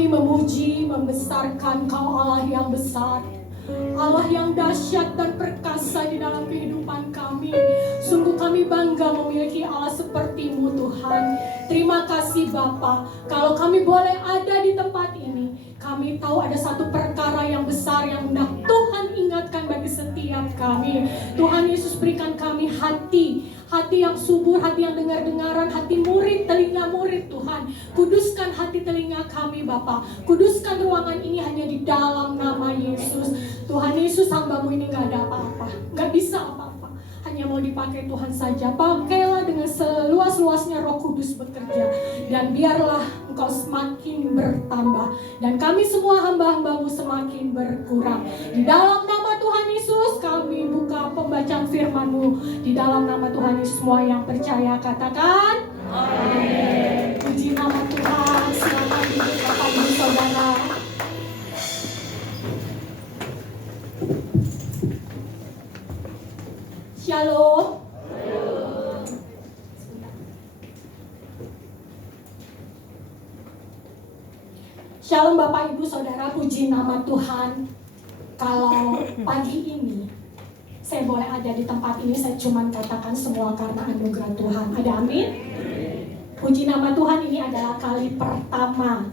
Kami memuji, membesarkan Kau Allah yang besar, Allah yang dahsyat dan perkasa di dalam kehidupan kami. Sungguh kami bangga memiliki Allah seperti-Mu Tuhan. Terima kasih Bapa. Kalau kami boleh ada di tempat ini, kami tahu ada satu perkara yang besar yang hendak Tuhan ingatkan bagi setiap kami. Tuhan Yesus berikan kami hati yang subur, hati yang dengar-dengaran, hati murid, telinga murid Tuhan. Kuduskan hati telinga kami Bapa. Kuduskan ruangan ini hanya di dalam nama Yesus. Tuhan Yesus, hamba-Mu ini gak ada apa-apa, gak bisa apa-apa, hanya mau dipakai Tuhan saja. Pakailah dengan seluas-luasnya Roh Kudus bekerja, dan biarlah Engkau semakin bertambah, dan kami semua hamba-hamba-Mu semakin berkurang. Di dalam nama Tuhan Yesus kami buka pembacaan firman-Mu. Di dalam nama Tuhan Yesus, semua yang percaya katakan amin. Puji nama Tuhan. Selamat hidup Bapak Ibu Saudara. Shalom. Shalom Bapak Ibu Saudara, puji nama Tuhan. Kalau pagi ini saya boleh ada di tempat ini, saya cuma katakan semua karena anugerah Tuhan. Ada amin? Puji nama Tuhan, ini adalah kali pertama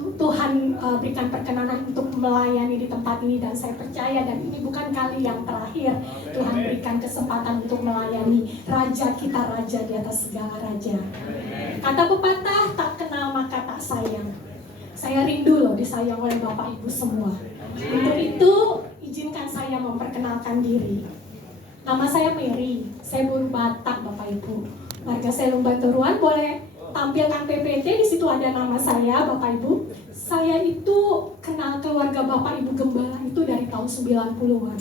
Tuhan berikan perkenanan untuk melayani di tempat ini, dan saya percaya dan ini bukan kali yang terakhir Tuhan berikan kesempatan untuk melayani Raja kita, Raja di atas segala raja. Kata pepatah, tak kenal maka tak sayang. Saya rindu loh disayang oleh Bapak Ibu semua. Untuk itu izinkan saya memperkenalkan diri. Nama saya Mary, saya buruh Batak Bapak Ibu. Warga Selung Baturuan, boleh tampilkan PPT, di situ ada nama saya Bapak Ibu. Saya itu kenal keluarga Bapak Ibu Gembala itu dari tahun 90-an.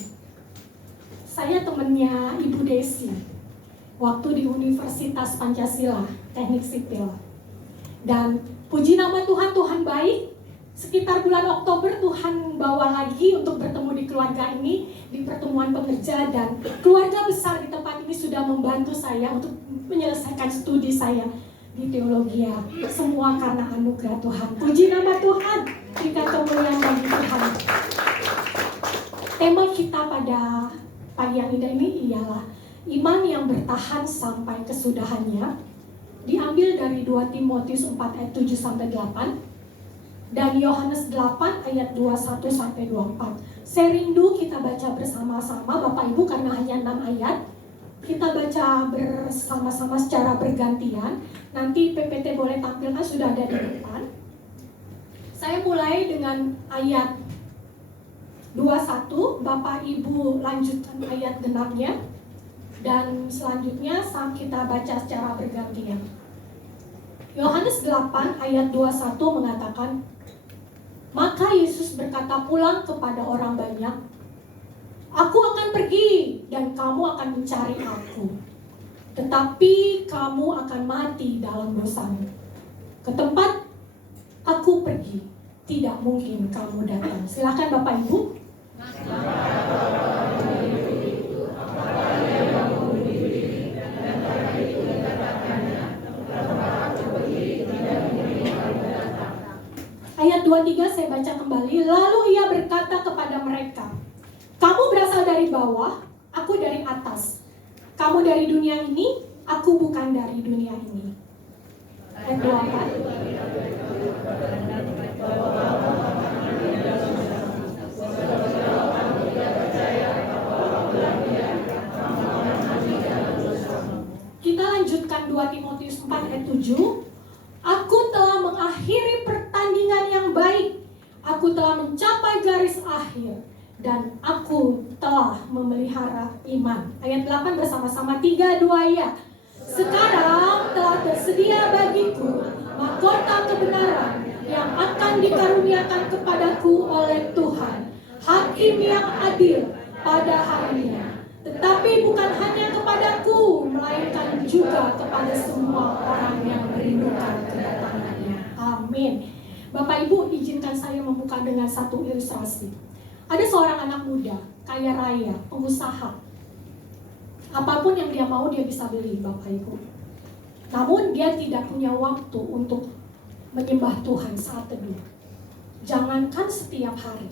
Saya temannya Ibu Desi waktu di Universitas Pancasila, Teknik Sipil. Dan puji nama Tuhan, Tuhan baik. Sekitar bulan Oktober Tuhan bawa lagi untuk bertemu di keluarga ini, di pertemuan pekerja, dan keluarga besar di tempat ini sudah membantu saya untuk menyelesaikan studi saya di teologi. Semua karena anugerah Tuhan. Puji nama Tuhan, berikan kemuliaan bagi Tuhan. Tema kita pada pagi yang indah ini ialah iman yang bertahan sampai kesudahannya. Diambil dari 2 Timotius 4 ayat 7 sampai 8 dan Yohanes 8 ayat 21 sampai 24. Saya rindu kita baca bersama-sama Bapak Ibu karena hanya 6 ayat. Kita baca bersama-sama secara bergantian. Nanti PPT boleh tampilkan, sudah ada di depan. Saya mulai dengan ayat 21, Bapak Ibu lanjutkan ayat genapnya, dan selanjutnya kita baca secara bergantian. Yohanes 8 ayat 21 mengatakan, maka Yesus berkata pulang kepada orang banyak, aku akan pergi dan kamu akan mencari aku, tetapi kamu akan mati dalam dosamu. Ke tempat aku pergi, tidak mungkin kamu datang. Silakan Bapak Ibu. Ayat 23 saya baca kembali. Lalu ia berkata kepada mereka, kamu berasal dari bawah, aku dari atas. Kamu dari dunia ini, aku bukan dari dunia ini. Ayat 24. Kita lanjutkan 2 Timotius 4 ayat 7. Aku telah mengakhiri pertandingan yang baik. Aku telah mencapai garis akhir. Dan aku telah memelihara iman. Ayat 8 bersama-sama, 3, 2 ya. Sekarang telah tersedia bagiku mahkota kebenaran yang akan dikaruniakan kepadaku oleh Tuhan, Hakim yang adil pada harinya. Tetapi bukan hanya kepadaku, melainkan juga kepada semua orang yang merindukan kedatangannya. Amin. Bapak Ibu, izinkan saya membuka dengan satu ilustrasi. Ada seorang anak muda, kaya raya, pengusaha. Apapun yang dia mau dia bisa beli, Bapak Ibu. Namun dia tidak punya waktu untuk menyembah Tuhan saat teduh. Jangankan setiap hari,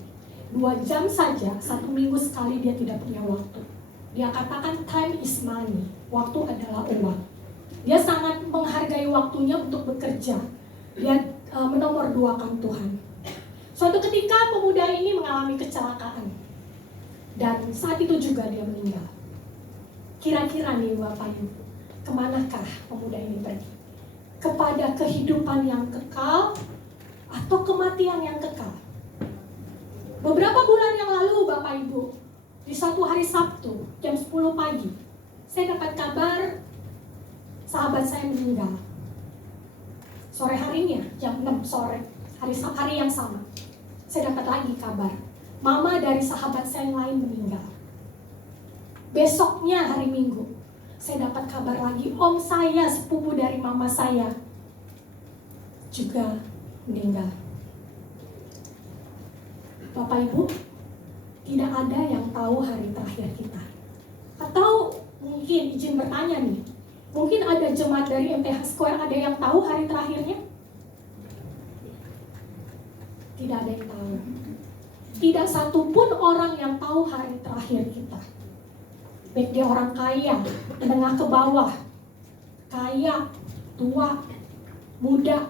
2 jam saja, 1 minggu sekali dia tidak punya waktu. Dia katakan time is money, waktu adalah uang. Dia sangat menghargai waktunya untuk bekerja. Dia menomorduakan Tuhan. Suatu ketika pemuda ini mengalami kecelakaan. Dan saat itu juga dia meninggal. Kira-kira nih Bapak Ibu, kemanakah pemuda ini pergi? Kepada kehidupan yang kekal atau kematian yang kekal? Beberapa bulan yang lalu Bapak Ibu, di suatu hari Sabtu jam 10 pagi, saya dapat kabar sahabat saya meninggal. Sore harinya jam 6 sore, hari yang sama, saya dapat lagi kabar mama dari sahabat saya yang lain meninggal. Besoknya hari Minggu, saya dapat kabar lagi om saya, sepupu dari mama saya, juga meninggal. Bapak Ibu, tidak ada yang tahu hari terakhir kita. Atau mungkin izin bertanya nih, mungkin ada jemaat dari MTH Square, ada yang tahu hari terakhirnya? Tidak ada yang tahu. Tidak satupun orang yang tahu hari terakhir kita. Baik dia orang kaya, menengah ke bawah, kaya, tua, muda,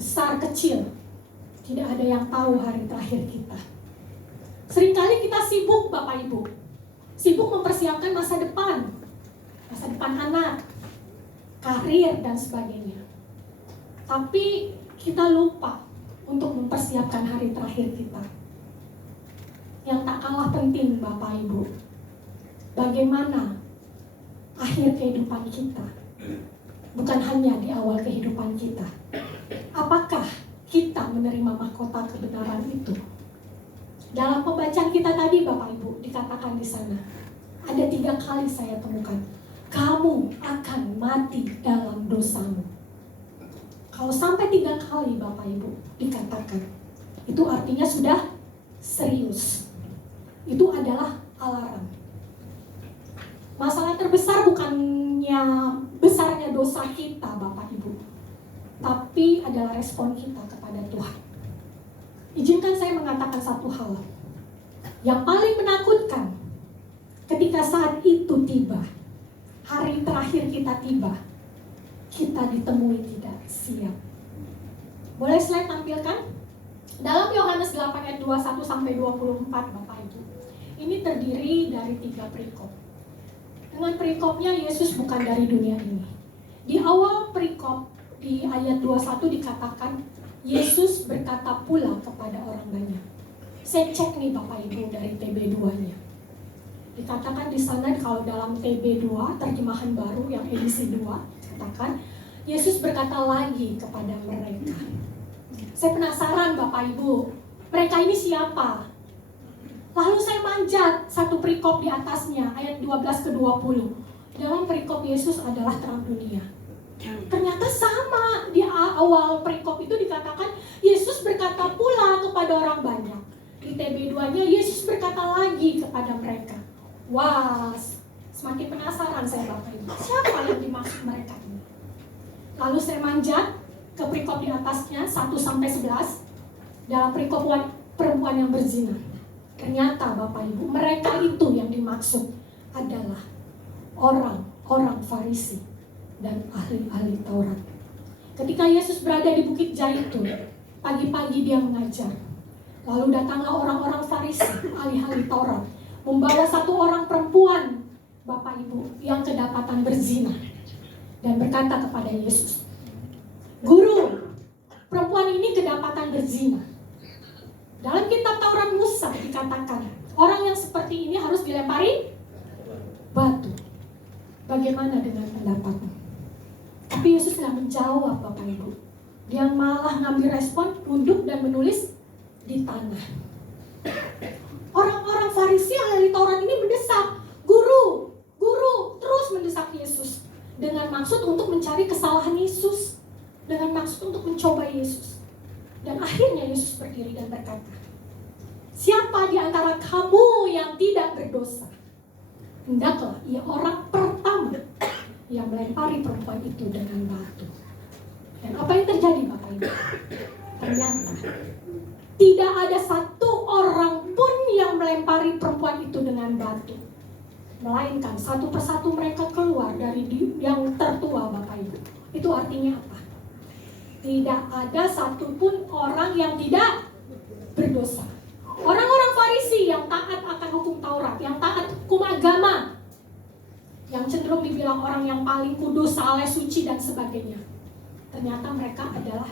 besar, kecil. Tidak ada yang tahu hari terakhir kita. Seringkali kita sibuk Bapak Ibu. Sibuk mempersiapkan masa depan anak, karir dan sebagainya. Tapi kita lupa untuk mempersiapkan hari terakhir kita. Yang tak kalah penting Bapak Ibu, bagaimana akhir kehidupan kita, bukan hanya di awal kehidupan kita. Apakah kita menerima mahkota kebenaran itu? Dalam pembacaan kita tadi Bapak Ibu, dikatakan di sana, ada 3 kali saya temukan, kamu akan mati dalam dosamu. Kalau sampai 3 kali Bapak Ibu dikatakan, itu artinya sudah serius. Itu adalah alarm. Masalah terbesar bukannya besarnya dosa kita Bapak Ibu, tapi adalah respon kita kepada Tuhan. Izinkan saya mengatakan satu hal. Yang paling menakutkan ketika saat itu tiba, hari terakhir kita tiba, kita ditemui tidak siap. Boleh slide tampilkan? Dalam Yohanes 8 ayat 21 sampai 24 Bapak Ibu. Ini terdiri dari 3 perikop. Dengan perikopnya Yesus bukan dari dunia ini. Di awal perikop di ayat 21 dikatakan Yesus berkata pula kepada orang banyak. Saya cek nih Bapak Ibu dari TB2-nya. Dikatakan di sana kalau dalam TB2 terjemahan baru yang edisi 2 dikatakan Yesus berkata lagi kepada mereka. Saya penasaran Bapak Ibu, mereka ini siapa? Lalu saya manjat satu perikop di atasnya, ayat 12 ke 20. Dalam perikop Yesus adalah terang dunia. Ternyata sama, di awal perikop itu dikatakan Yesus berkata pula kepada orang banyak. Di TB2-nya Yesus berkata lagi kepada mereka. Wah, semakin penasaran saya Bapak Ibu. Siapa yang dimaksud mereka ini? Lalu saya manjat ke perikop di atasnya, 1-11. Dalam perikop perempuan yang berzina. Ternyata Bapak Ibu, mereka itu yang dimaksud adalah orang-orang Farisi dan ahli-ahli Taurat. Ketika Yesus berada di Bukit Zaitun, pagi-pagi dia mengajar. Lalu datanglah orang-orang Farisi, ahli-ahli Taurat, membawa satu orang perempuan, Bapak Ibu, yang kedapatan berzina. Dan berkata kepada Yesus, Guru, perempuan ini kedapatan berzina. Dalam kitab Taurat Musa dikatakan, orang yang seperti ini harus dilempari batu. Bagaimana dengan pendapatmu? Tapi Yesus tidak menjawab Bapak Ibu. Dia malah ngambil respon, duduk dan menulis di tanah. Orang-orang Farisi ahli Taurat ini mendesak, Guru, terus mendesak Yesus. Dengan maksud untuk mencari kesalahan Yesus. Dengan maksud untuk mencoba Yesus. Dan akhirnya Yesus berdiri dan berkata, siapa di antara kamu yang tidak berdosa? Hendaklah ia orang pertama yang melempari perempuan itu dengan batu. Dan apa yang terjadi Bapak Ibu? Ternyata Melainkan satu persatu mereka keluar dari yang tertua, Bapak Ibu. Itu artinya apa? Tidak ada satupun orang yang tidak berdosa. Orang-orang Farisi yang taat akan hukum Taurat, yang taat hukum agama, yang cenderung dibilang orang yang paling kudus, saleh, suci, dan sebagainya, ternyata mereka adalah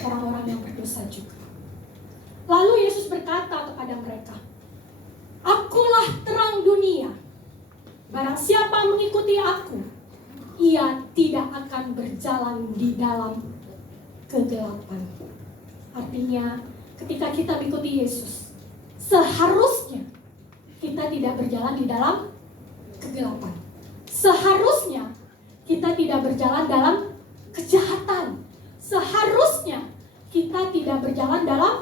orang-orang yang berdosa juga. Lalu Yesus berkata kepada mereka, "Akulah terang dunia. Barang siapa mengikuti aku, ia tidak akan berjalan di dalam kegelapan." Artinya, ketika kita mengikuti Yesus, seharusnya kita tidak berjalan di dalam kegelapan. Seharusnya kita tidak berjalan dalam kejahatan. Seharusnya kita tidak berjalan dalam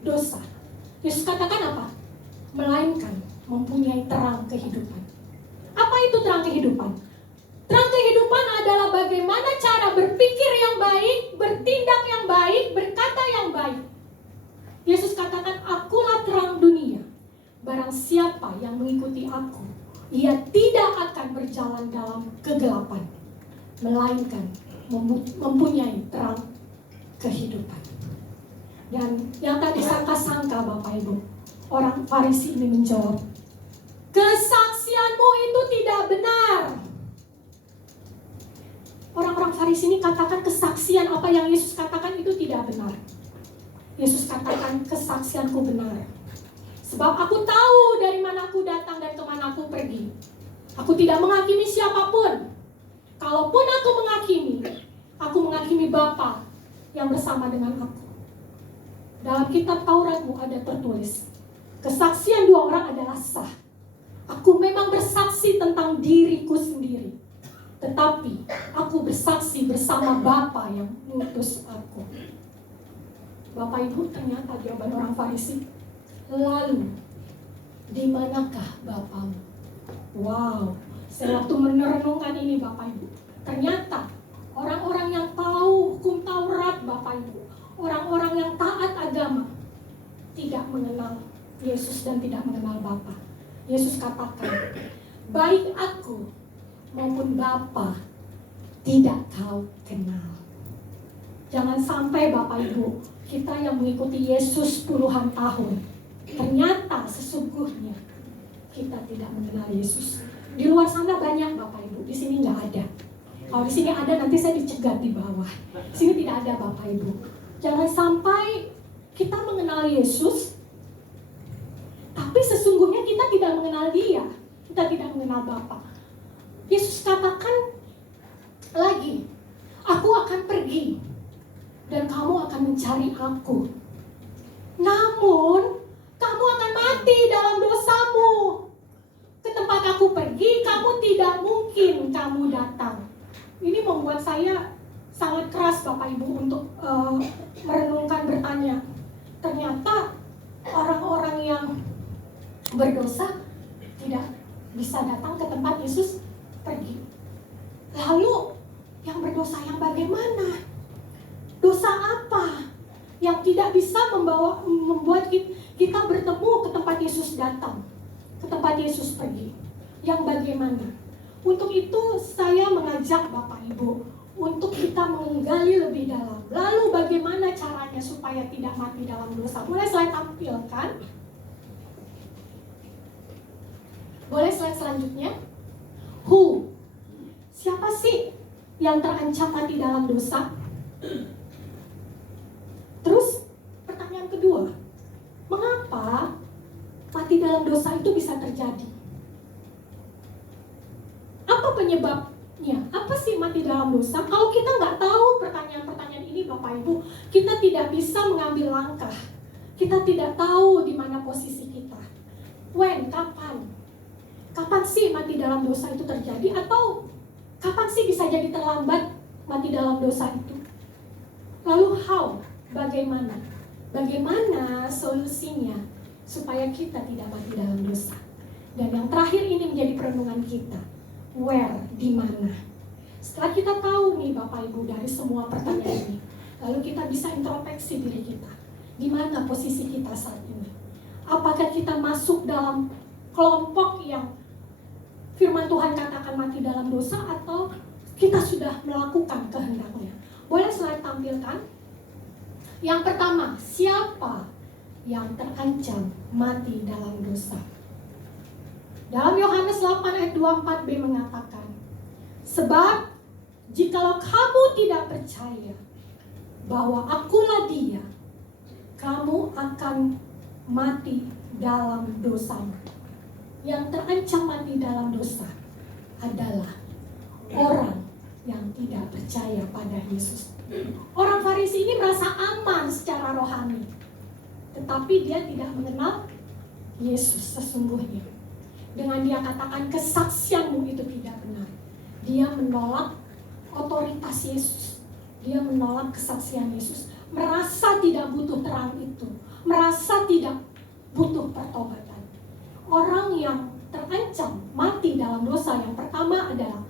dosa. Yesus katakan apa? Melainkan mempunyai terang kehidupan. Apa itu terang kehidupan? Terang kehidupan adalah bagaimana cara berpikir yang baik, bertindak yang baik, berkata yang baik. Yesus katakan, "Akulah terang dunia. Barang siapa yang mengikuti aku, ia tidak akan berjalan dalam kegelapan, melainkan mempunyai terang kehidupan." Dan yang tadi sangka-sangka, Bapak Ibu, orang Farisi ini menjawab, "Kesaksianmu itu tidak benar." Orang-orang Farisi ini katakan kesaksian apa yang Yesus katakan itu tidak benar. Yesus katakan, "Kesaksianku benar. Sebab aku tahu dari mana aku datang dan kemana aku pergi. Aku tidak menghakimi siapapun. Kalaupun aku menghakimi Bapa yang bersama dengan aku." Dalam kitab Tauratmu ada tertulis, kesaksian dua orang adalah sah. Aku memang bersaksi tentang diriku sendiri, tetapi aku bersaksi bersama Bapa yang mengutus aku. Bapak Ibu, ternyata jawaban orang Farisi, "Lalu, di manakah Bapamu?" Wow, saya waktu merenungkan ini, Bapak Ibu, ternyata orang-orang yang tahu hukum Taurat, Bapak Ibu, orang-orang yang taat agama, tidak mengenal Yesus dan tidak mengenal Bapa. Yesus katakan, "Baik aku maupun Bapa tidak kau kenal." Jangan sampai, Bapak Ibu, kita yang mengikuti Yesus puluhan tahun, ternyata sesungguhnya kita tidak mengenal Yesus. Di luar sana banyak, Bapak Ibu, di sini nggak ada. Kalau di sini ada, nanti saya dicegat di bawah. Di sini tidak ada, Bapak Ibu. Jangan sampai kita mengenal Yesus, tapi sesungguhnya kita tidak mengenal Dia. Kita tidak mengenal Bapa. Yesus katakan lagi, "Aku akan pergi dan kamu akan mencari aku. Namun, kamu akan mati dalam dosamu. Ke tempat aku pergi, kamu tidak mungkin kamu datang." Ini membuat saya sangat keras, Bapak Ibu, untuk merenungkan, bertanya. Ternyata orang-orang yang berdosa tidak bisa datang ke tempat Yesus pergi. Lalu, yang berdosa yang bagaimana? Dosa apa yang tidak bisa membuat kita bertemu ke tempat Yesus datang, ke tempat Yesus pergi? Yang bagaimana? Untuk itu saya mengajak Bapak Ibu untuk kita menggali lebih dalam. Lalu bagaimana caranya supaya tidak mati dalam dosa? Boleh slide tampilkan? Boleh slide selanjutnya? Who? Siapa sih yang terancam mati dalam dosa? Terus pertanyaan kedua, mengapa mati dalam dosa itu bisa terjadi? Apa penyebabnya? Apa sih mati dalam dosa? Kalau kita nggak tahu pertanyaan-pertanyaan ini, Bapak Ibu, kita tidak bisa mengambil langkah. Kita tidak tahu di mana posisi kita. When? Kapan? Kapan sih mati dalam dosa itu terjadi? Atau kapan sih bisa jadi terlambat mati dalam dosa itu? Lalu how? Bagaimana? Bagaimana solusinya supaya kita tidak mati dalam dosa? Dan yang terakhir ini menjadi perenungan kita. Where? Di mana? Setelah kita tahu nih, Bapak Ibu, dari semua pertanyaan ini, lalu kita bisa introspeksi diri kita. Di mana posisi kita saat ini? Apakah kita masuk dalam kelompok yang firman Tuhan katakan mati dalam dosa atau kita sudah melakukan kehendaknya? Boleh slide tampilkan? Yang pertama, siapa yang terancam mati dalam dosa? Dalam Yohanes 8 ayat 24b mengatakan, sebab jikalau kamu tidak percaya bahwa akulah dia, kamu akan mati dalam dosamu. Yang terancam mati dalam dosa adalah orang yang tidak percaya pada Yesus. Orang Farisi ini merasa aman secara rohani, tetapi dia tidak mengenal Yesus sesungguhnya. Dengan dia katakan kesaksianmu itu tidak benar, dia menolak otoritas Yesus, dia menolak kesaksian Yesus, merasa tidak butuh terang itu, merasa tidak butuh pertobatan. Orang yang terancam mati dalam dosa yang pertama adalah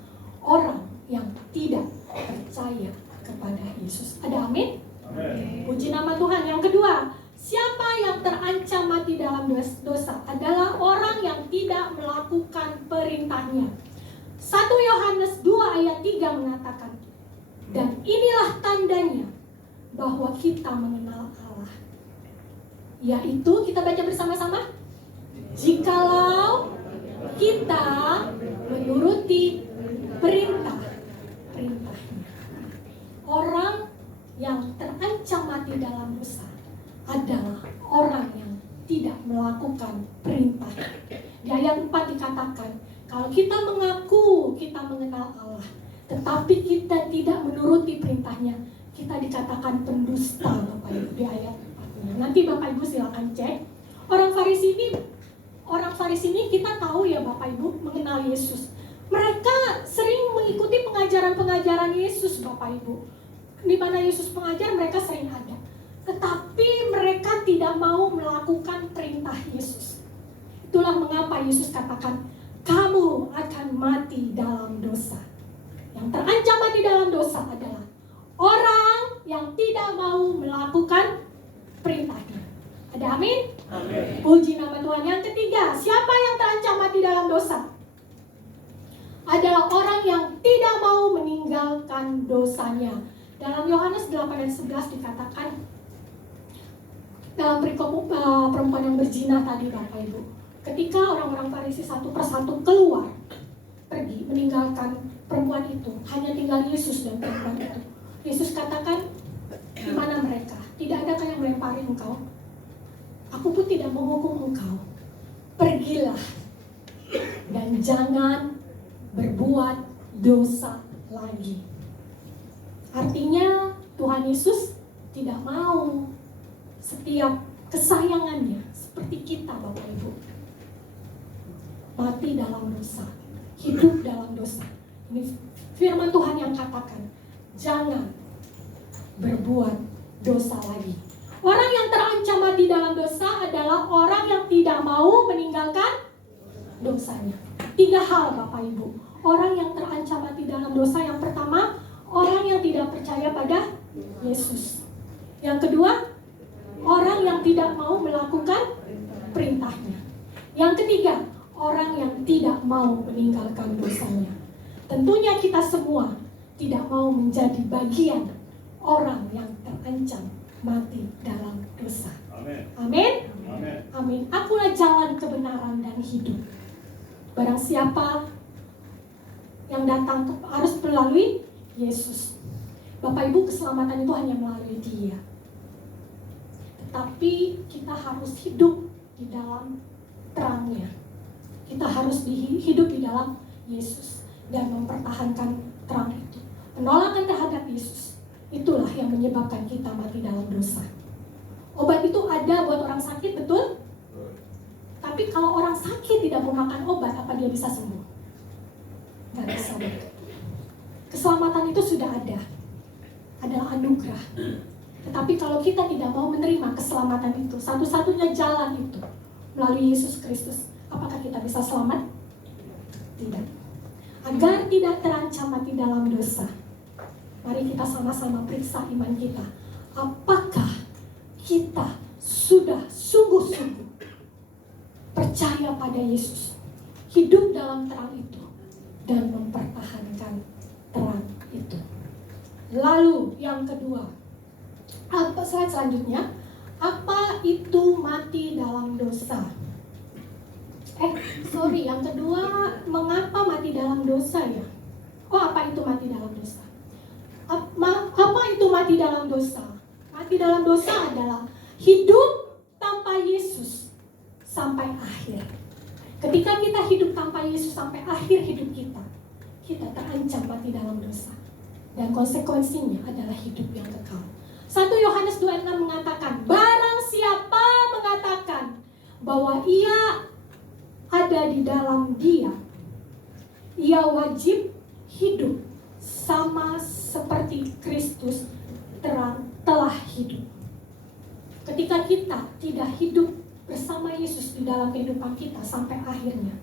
orang yang tidak percaya kepada Yesus. Ada amin? Amin. Puji nama Tuhan. Yang kedua, siapa yang terancam mati dalam dosa adalah orang yang tidak melakukan perintahnya. 1 Yohanes 2 ayat 3 mengatakan, dan inilah tandanya bahwa kita mengenal Allah, yaitu kita baca bersama-sama, jikalau kita menuruti perintah-perintahnya. Orang yang terancam mati dalam dosa adalah orang yang tidak melakukan perintah. Di ayat 4 dikatakan, kalau kita mengaku kita mengenal Allah, tetapi kita tidak menuruti perintahnya, kita dikatakan pendusta, Bapak Ibu, di ayat 4. Nanti Bapak Ibu silakan cek. Orang Farisi ini kita tahu ya Bapak Ibu mengenal Yesus. Mereka sering mengikuti pengajaran-pengajaran Yesus Bapak Ibu. Di mana Yesus mengajar mereka sering ada. Tetapi mereka tidak mau melakukan perintah Yesus. Itulah mengapa Yesus katakan, kamu akan mati dalam dosa. Yang terancam mati dalam dosa adalah orang yang tidak mau melakukan perintahnya. Ada amin? Amin. Puji nama Tuhan. Yang ketiga, siapa yang terancam mati dalam dosa? Adalah orang yang tidak mau meninggalkan dosanya. Dalam Yohanes 8 ayat 11 dikatakan, dalam perikop perempuan yang berzina tadi Bapak Ibu, ketika orang-orang Farisi satu persatu keluar, pergi meninggalkan perempuan itu, hanya tinggal Yesus dan perempuan itu. Yesus katakan, di mana mereka? Tidak adakah yang melempari engkau? Aku pun tidak menghukum engkau. Pergilah dan jangan berbuat dosa lagi. Artinya Tuhan Yesus tidak mau setiap kesayangannya seperti kita Bapak Ibu mati dalam dosa, hidup dalam dosa. Ini firman Tuhan yang katakan, jangan berbuat dosa lagi. Orang yang terancam mati dalam dosa adalah orang yang tidak mau meninggalkan dosanya. 3 hal Bapak Ibu. Orang yang terancam mati dalam dosa, yang pertama, orang yang tidak percaya pada Yesus. Yang kedua, orang yang tidak mau melakukan perintahnya. Yang ketiga, orang yang tidak mau meninggalkan dosanya. Tentunya kita semua tidak mau menjadi bagian orang yang terancam mati dalam dosa. Amin. Amin. Amin. Amin. Akulah jalan kebenaran dan hidup. Barang siapa yang datang harus melalui Yesus. Bapak Ibu, keselamatan itu hanya melalui Dia. Tetapi kita harus hidup di dalam terangnya. Kita harus hidup di dalam Yesus dan mempertahankan terang itu. Penolakan terhadap Yesus, itulah yang menyebabkan kita mati dalam dosa. Obat itu ada buat orang sakit, betul? Tapi kalau orang sakit tidak mau makan obat, apa dia bisa sembuh? Gak bisa. Keselamatan itu sudah ada, adalah anugerah. Tetapi kalau kita tidak mau menerima keselamatan itu, satu-satunya jalan itu melalui Yesus Kristus, apakah kita bisa selamat? Tidak. Agar tidak terancam mati dalam dosa, mari kita sama-sama periksa iman kita. Apakah kita sudah sungguh-sungguh percaya pada Yesus, hidup dalam terang itu, dan mempertahankan terang itu. Lalu yang kedua, slide selanjutnya, apa itu mati dalam dosa? Yang kedua, mengapa mati dalam dosa ya? Apa itu mati dalam dosa? Apa itu mati dalam dosa? Mati dalam dosa adalah hidup tanpa Yesus sampai akhir. Ketika kita hidup tanpa Yesus sampai akhir hidup kita, kita terancam mati dalam dosa. Dan konsekuensinya adalah hidup yang kekal. 1 Yohanes 2:6 mengatakan, barang siapa mengatakan bahwa ia ada di dalam Dia, ia wajib hidup sama seperti Kristus telah hidup. Ketika kita tidak hidup bersama Yesus di dalam kehidupan kita sampai akhirnya,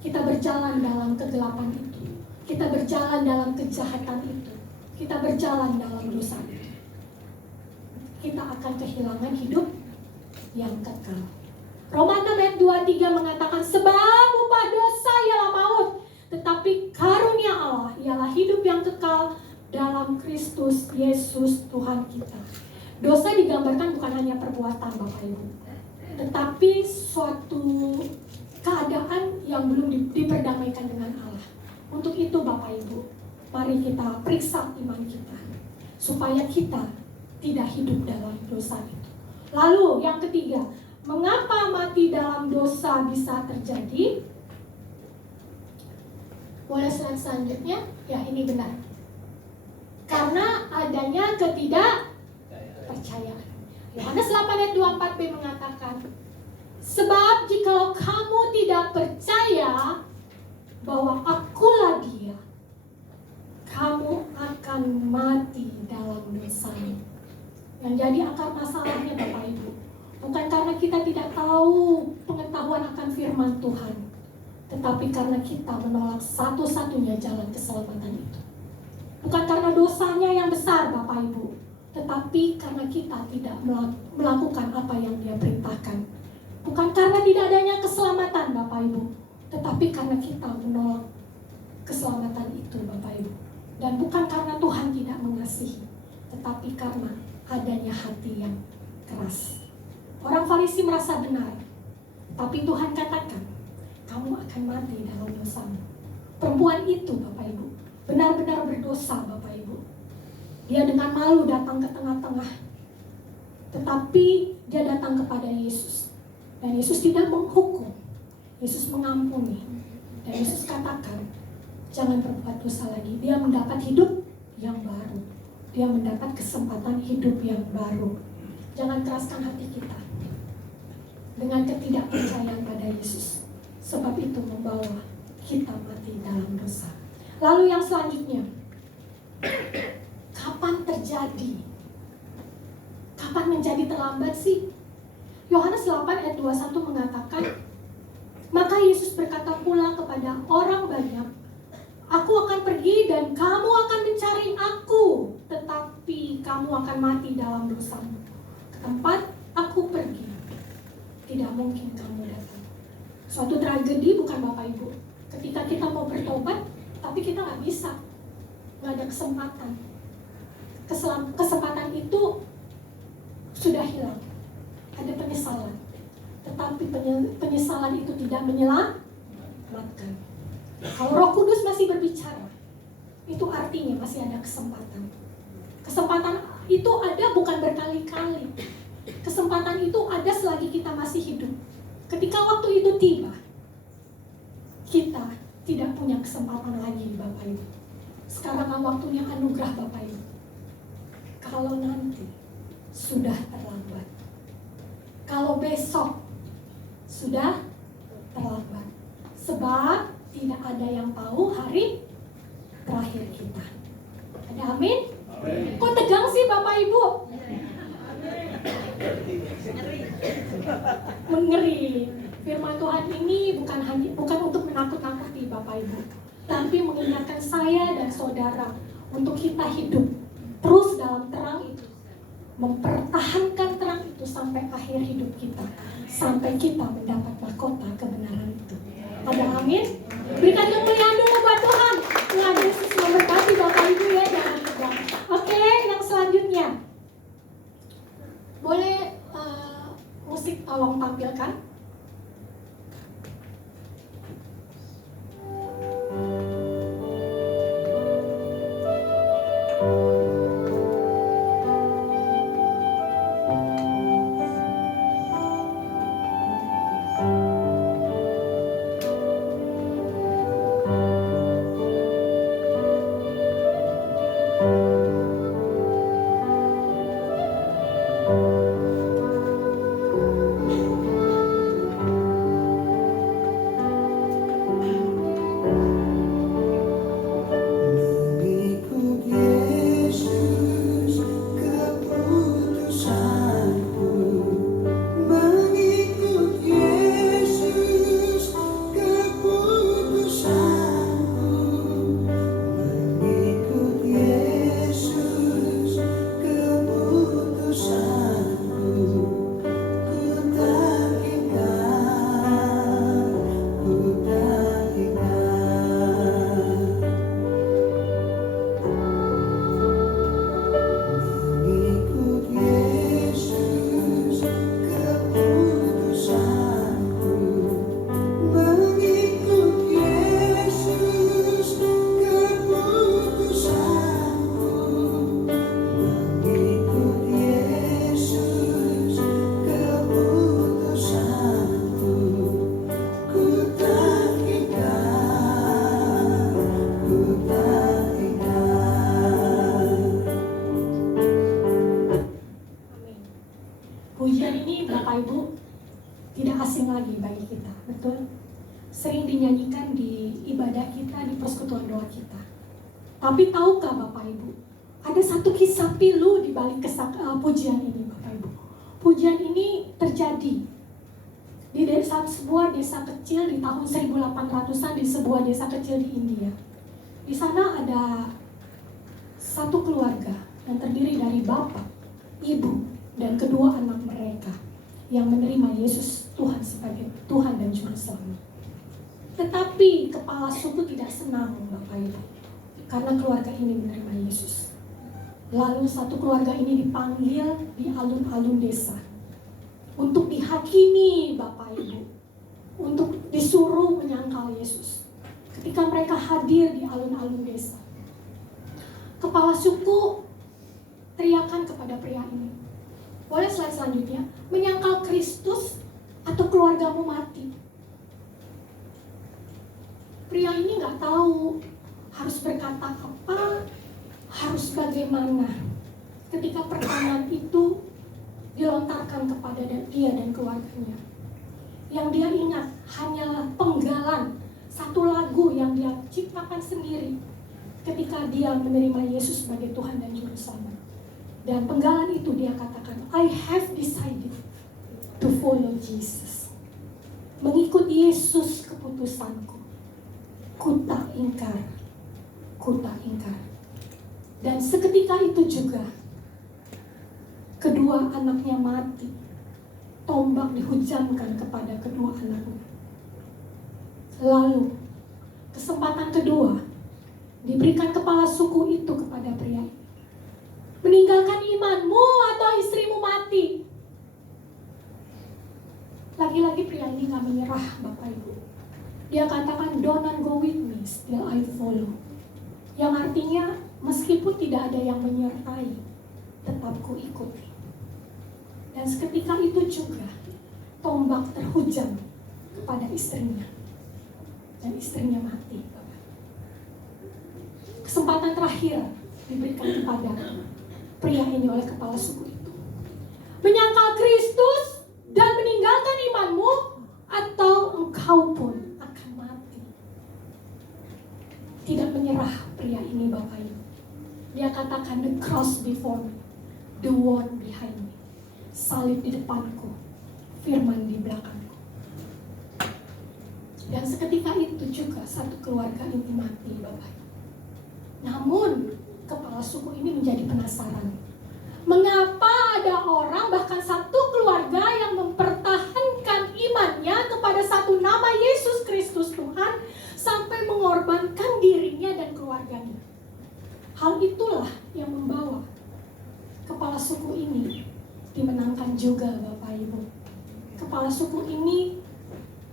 kita berjalan dalam kegelapan itu, kita berjalan dalam kejahatan itu, kita berjalan dalam dosa itu, kita akan kehilangan hidup yang kekal. Roma 6:2-3 mengatakan, sebab upah dosa ialah maut, tetapi karunia Allah ialah hidup yang kekal dalam Kristus Yesus Tuhan kita. Dosa digambarkan bukan hanya perbuatan Bapak Ibu, tetapi suatu keadaan yang belum diperdamaikan dengan Allah. Untuk itu Bapak Ibu, mari kita periksa iman kita, supaya kita tidak hidup dalam dosa itu. Lalu yang ketiga, mengapa mati dalam dosa bisa terjadi? Boleh slide selanjutnya? Ya, ini benar. Karena adanya ketidakpercayaan. Yohanes 8:24b mengatakan, sebab jikalau kamu tidak percaya bahwa akulah Dia, kamu akan mati dalam dosamu. Yang jadi akar masalahnya Bapak Ibu, bukan karena kita tidak tahu pengetahuan akan firman Tuhan, tetapi karena kita menolak satu-satunya jalan keselamatan itu. Bukan karena dosanya yang besar Bapak Ibu, tetapi karena kita tidak melakukan apa yang Dia perintahkan. Bukan karena tidak adanya keselamatan Bapak Ibu, tetapi karena kita menolak keselamatan itu Bapak Ibu. Dan bukan karena Tuhan tidak mengasihi, tetapi karena adanya hati yang keras. Orang Farisi merasa benar, tapi Tuhan katakan, kamu akan mati dalam dosamu. Perempuan itu Bapak Ibu benar-benar berdosa Bapak Ibu. Dia dengan malu datang ke tengah-tengah, tetapi dia datang kepada Yesus. Dan Yesus tidak menghukum, Yesus mengampuni. Dan Yesus katakan, jangan berbuat dosa lagi. Dia mendapat hidup yang baru. Dia mendapat kesempatan hidup yang baru. Jangan keraskan hati kita dengan ketidakpercayaan pada Yesus, sebab itu membawa kita mati dalam dosa. Lalu yang selanjutnya, kapan terjadi? Kapan menjadi terlambat sih? Yohanes 8:21 mengatakan, maka Yesus berkata pula kepada orang banyak, aku akan pergi dan kamu akan mencari aku, tetapi kamu akan mati dalam dosamu. Ke tempat aku pergi, tidak mungkin kamu datang. Suatu tragedi bukan Bapak Ibu? Ketika kita mau bertobat, tapi kita nggak bisa, nggak ada kesempatan. Kesempatan itu sudah hilang. Ada penyesalan, tetapi penyesalan itu tidak menyelamatkan. Kalau Roh Kudus masih berbicara, itu artinya masih ada kesempatan. Kesempatan itu ada bukan berkali-kali. Kesempatan itu ada selagi kita masih hidup. Ketika waktu itu tiba, kita tidak punya kesempatan lagi Bapak Ibu. Sekarang waktunya anugerah Bapak Ibu. Kalau nanti sudah terlambat, kalau besok sudah terlambat, sebab tidak ada yang tahu hari terakhir kita. Ada amin? Amin. Kok tegang sih Bapak Ibu? Mengeri. Firman Tuhan ini bukan untuk menakut-nakuti Bapak Ibu, tapi mengingatkan saya dan saudara untuk kita hidup terus dalam terang itu, mempertahankan terang itu sampai akhir hidup kita, sampai kita mendapat mahkota kebenaran itu. Ada amin? Berikan kemuliaan dulu buat Boleh musik tolong tampilkan? Pujian ini Bapak Ibu tidak asing lagi bagi kita, betul? Sering dinyanyikan di ibadah kita, di persekutuan doa kita. Tapi tahukah Bapak Ibu, ada satu kisah pilu di balik pujian ini Bapak Ibu. Pujian ini terjadi di sebuah desa kecil di tahun 1800-an, di sebuah desa kecil di India. Di sana ada satu keluarga yang terdiri dari bapak, ibu, dan kedua anak mereka yang menerima Yesus Tuhan sebagai Tuhan dan Juru Selamat. Tetapi kepala suku tidak senang Bapak Ibu karena keluarga ini menerima Yesus. Lalu satu keluarga ini dipanggil di alun-alun desa untuk dihakimi Bapak Ibu, untuk disuruh menyangkal Yesus. Ketika mereka hadir di alun-alun desa, kepala suku teriakan kepada pria ini, boleh slide selanjutnya, menyangkal Kristus atau keluargamu mati. Pria ini nggak tahu harus berkata apa, harus bagaimana. Ketika pertanyaan itu dilontarkan kepada dia dan keluarganya, yang dia ingat hanyalah penggalan satu lagu yang dia ciptakan sendiri ketika dia menerima Yesus sebagai Tuhan dan Juru Selamat. Dan penggalan itu dia katakan, I have decided to follow Jesus. Mengikut Yesus keputusanku. Ku tak ingkar. Dan seketika itu juga, kedua anaknya mati. Tombak dihujamkan kepada kedua anaknya. Lalu, kesempatan kedua diberikan kepala suku itu kepada pria ini. Meninggalkan imanmu atau istrimu mati. Lagi-lagi pria ini gak menyerah Bapak Ibu. Dia katakan, don't go with me, still I follow. Yang artinya, meskipun tidak ada yang menyertai, tetap ku ikuti. Dan seketika itu juga, tombak terhujam kepada istrinya. Dan istrinya mati Bapak. Kesempatan terakhir diberikan kepada pria ini oleh kepala suku itu. Menyangkal Kristus dan meninggalkan imanmu, atau engkau pun akan mati. Tidak menyerah pria ini Bapak Ibu. Dia katakan, the cross before me, the one behind me. Salib di depanku, firman di belakangku. Dan seketika itu juga satu keluarga ini mati Bapak Ibu. Namun kepala suku ini menjadi penasaran. Mengapa ada orang, bahkan satu keluarga yang mempertahankan imannya kepada satu nama Yesus Kristus Tuhan sampai mengorbankan dirinya dan keluarganya. Hal itulah yang membawa kepala suku ini dimenangkan juga Bapak Ibu. Kepala suku ini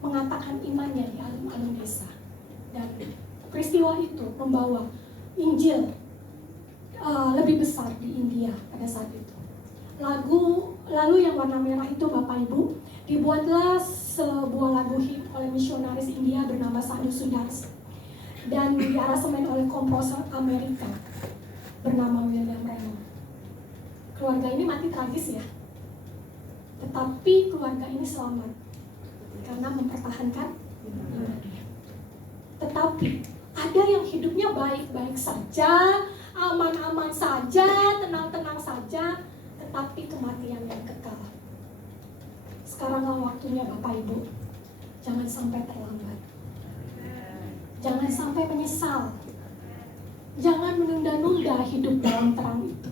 mengatakan imannya di alun-alun desa. Dan peristiwa itu membawa Injil lebih besar di India pada saat itu. Lalu yang warna merah itu Bapak Ibu, dibuatlah sebuah lagu hit oleh misionaris India bernama Sadhu Sundars dan diaransemen oleh komposer Amerika bernama William Reynolds. Keluarga ini mati tragis ya, tetapi keluarga ini selamat karena mempertahankan imannya. Tetapi ada yang hidupnya baik-baik saja, aman-aman saja, tenang-tenang saja, tetapi kematian yang kekal. Sekaranglah waktunya Bapak Ibu, jangan sampai terlambat, jangan sampai menyesal, jangan menunda-nunda hidup dalam terang itu.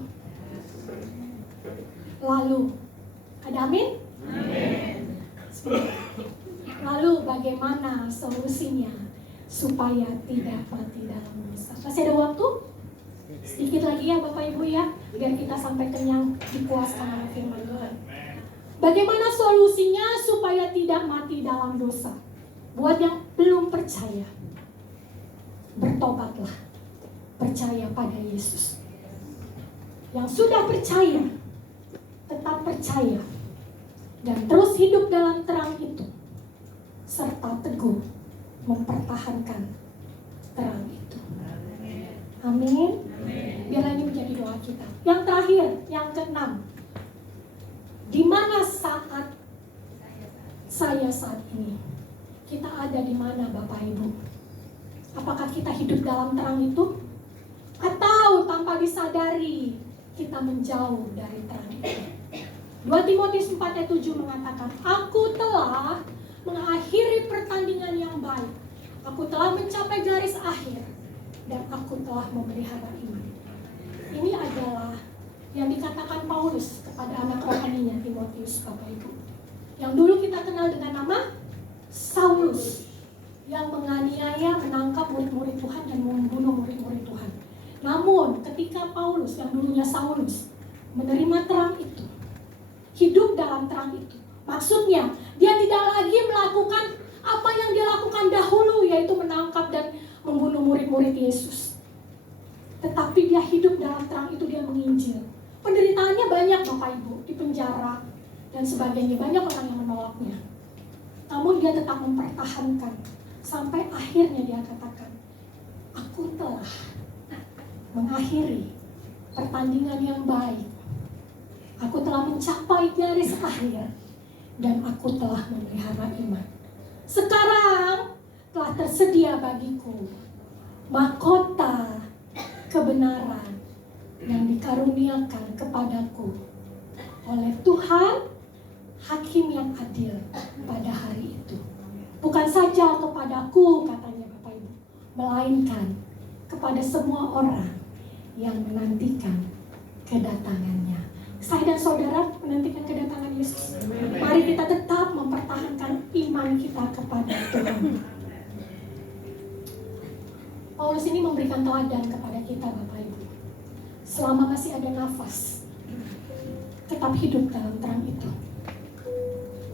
Lalu, ada amin? Amin. Lalu bagaimana solusinya supaya tidak mati dalam dosa? Masih ada waktu? Sedikit lagi ya Bapak Ibu ya, biar kita sampai kenyang dipuaskan oleh firman Tuhan. Bagaimana solusinya supaya tidak mati dalam dosa? Buat yang belum percaya, bertobatlah, percaya pada Yesus. Yang sudah percaya, tetap percaya, dan terus hidup dalam terang itu, serta teguh mempertahankan terang itu. Amin. Biarlah ini menjadi doa kita. Yang terakhir, yang keenam, di mana saat saya saat ini? Kita ada di mana Bapak Ibu? Apakah kita hidup dalam terang itu? Atau tanpa disadari kita menjauh dari terang itu? 2 Timotius 4 ayat 7 mengatakan, Aku telah mengakhiri pertandingan yang baik. Aku telah mencapai garis akhir. Dan aku telah memelihara iman. Ini adalah yang dikatakan Paulus kepada anak rohaninya Timotius, Bapak Ibu. Yang dulu kita kenal dengan nama Saulus, yang menganiaya, menangkap murid-murid Tuhan dan membunuh murid-murid Tuhan. Namun ketika Paulus yang dulunya Saulus menerima terang itu, hidup dalam terang itu, maksudnya dia tidak lagi melakukan apa yang dia lakukan dahulu, yaitu menangkap dan membunuh murid-murid Yesus. Tetapi dia hidup dalam terang itu, dia menginjil. Penderitaannya banyak Bapak Ibu, di penjara dan sebagainya, banyak orang yang menolaknya. Namun dia tetap mempertahankan sampai akhirnya dia katakan, aku telah mengakhiri pertandingan yang baik. Aku telah mencapai garis akhir dan aku telah memelihara iman. Sekarang telah tersedia bagiku mahkota kebenaran yang dikaruniakan kepadaku oleh Tuhan, Hakim yang adil pada hari itu. Bukan saja kepadaku, katanya Bapak Ibu, melainkan kepada semua orang yang menantikan kedatangannya. Saya dan saudara menantikan kedatangan Yesus. Mari kita tetap mempertahankan iman kita kepada Tuhan. Paulus ini memberikan teladan kepada kita Bapak Ibu. Selama masih ada nafas, tetap hidup dalam terang itu.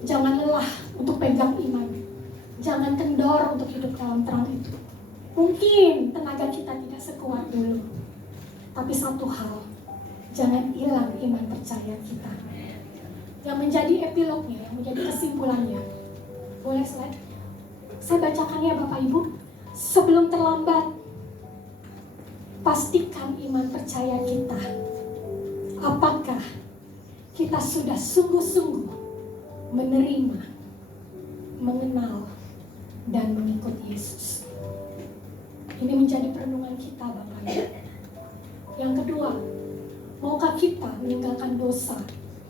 Jangan lelah untuk pegang iman. Jangan kendor untuk hidup dalam terang itu. Mungkin tenaga kita tidak sekuat dulu, tapi satu hal, jangan hilang iman percaya kita. Yang menjadi epilognya, yang menjadi kesimpulannya. Boleh slide? Saya bacakan ya Bapak Ibu. Sebelum terlambat, pastikan iman percaya kita. Apakah kita sudah sungguh-sungguh menerima, mengenal, dan mengikut Yesus? Ini menjadi perenungan kita Bapak Ibu. Yang kedua, maukah kita meninggalkan dosa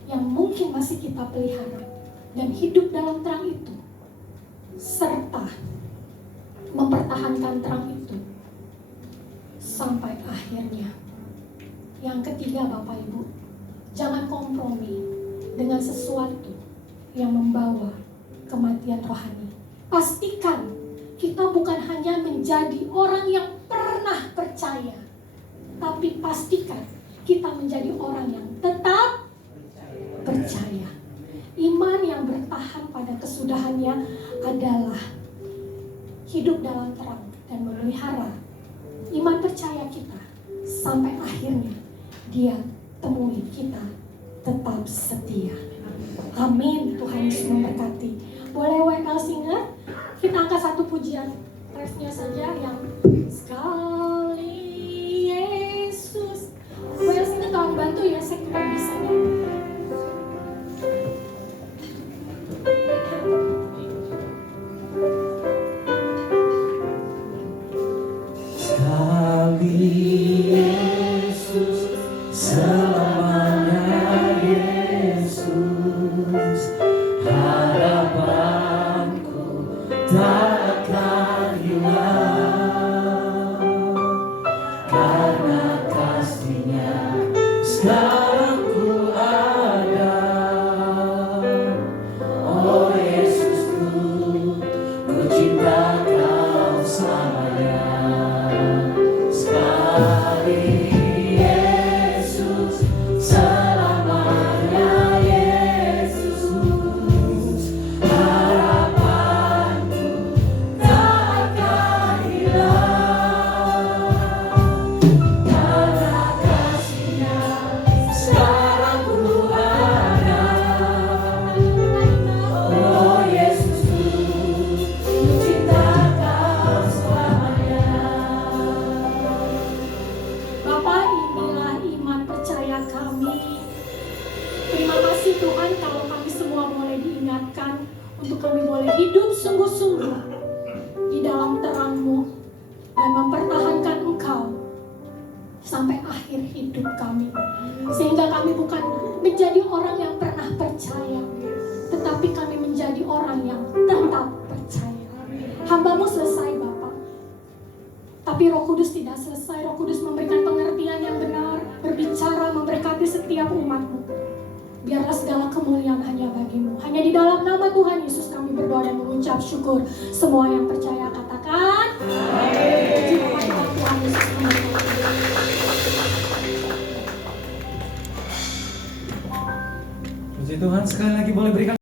yang mungkin masih kita pelihara dan hidup dalam terang itu, serta mempertahankan terang itu sampai akhirnya? Yang ketiga Bapak Ibu, jangan kompromi dengan sesuatu yang membawa kematian rohani. Pastikan kita bukan hanya menjadi orang yang pernah percaya, tapi pastikan kita menjadi orang yang tetap percaya. percaya. Iman yang bertahan pada kesudahannya adalah hidup dalam terang dan memelihara iman percaya kita sampai akhirnya Dia temui kita tetap setia. Amin. Tuhan Yesus memberkati. Boleh WL singer? Kita angkat satu pujian refnya saja yang sekali Yesus. WL singer tolong bantu ya, saya kurang bisa nyanyi. Yesus, selamanya Yesus, harapanku tak akan hilang, karena kasih-Nya sekarang ku ada. Oh Yesusku, ku cinta Kau selamanya. Sekali Yesus, selamanya Yesus, harapanku tak akan hilang, karena kasih-Nya sekarang ku ada. Oh Yesusku, ku cinta Kau selamanya. Bapak, inilah iman percaya kami. Terima kasih Tuhan kalau kami semua boleh diingatkan untuk kami boleh hidup sungguh-sungguh di dalam terang-Mu dan mempertahankan Engkau sampai akhir hidup kami. Sehingga kami bukan menjadi orang yang pernah percaya, tetapi kami menjadi orang yang tetap percaya. Hamba-Mu selesai Bapak, tapi Roh Kudus tidak selesai. Roh Kudus memberikan pengertian yang benar, berbicara, memberkati setiap umat-Mu. Biarlah segala kemuliaan hanya bagi-Mu. Hanya di dalam nama Tuhan Yesus kami berdoa dan mengucap syukur. Semua yang percaya katakan amin. Puji nama Tuhan Yesus memberkati. Puji Tuhan, sekali lagi boleh berikan